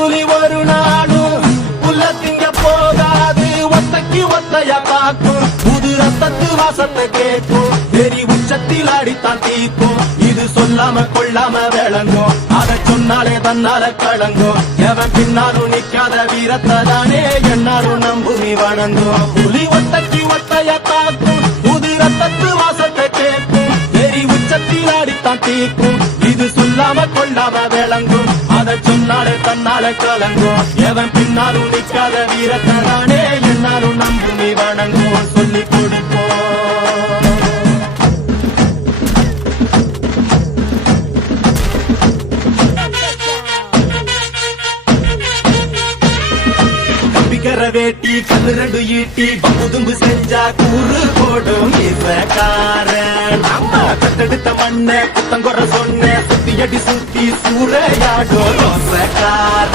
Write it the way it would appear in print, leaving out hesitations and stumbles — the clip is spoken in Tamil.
புலி ஒரு நாளும் புல்ல திங்க போகாது, ஒத்தைக்கு ஒத்தைய காக்கும், புது ரத்தத்து வாசத்தை கேட்கும், வெறி உச்சத்தில் அடித்தான் தீக்கும். இது சொல்லாம கொள்ளாம விளங்கும், அதை சொன்னாலே தன்னால கலங்கும். எவன் பின்னாலும் நிக்காத வீரத்தை தானே என்னாலும் நம்புமி வணங்கும். புலி ஒத்தைக்கு ஒத்தைய காக்கும், புது ரத்தத்து வாசத்தை கேட்கும், வெறி உச்சத்தில் அடித்தான் தீக்கும். இது சொல்லாம கொள்ளாம விளங்கும், அதை சொன்னாலே தன்னால கலங்கும். எவன் பின்னாலும் நிக்காத வீரத்தை தானே என்னாலும் நம்புமி வணங்கும். சொல்லி கொடுப்போம். கம்பிக்கர வேட்டி கதிரண்டு ஈட்டி பம்புதும்பு செஞ்சா கூறு போடும் இசக்காரன். அம்மா கட்டெடுத்த மண்ண புத்தங்குற சொன்ன சுத்தி அடி சுத்தி சூறையாடும் ரோசக்காரன்.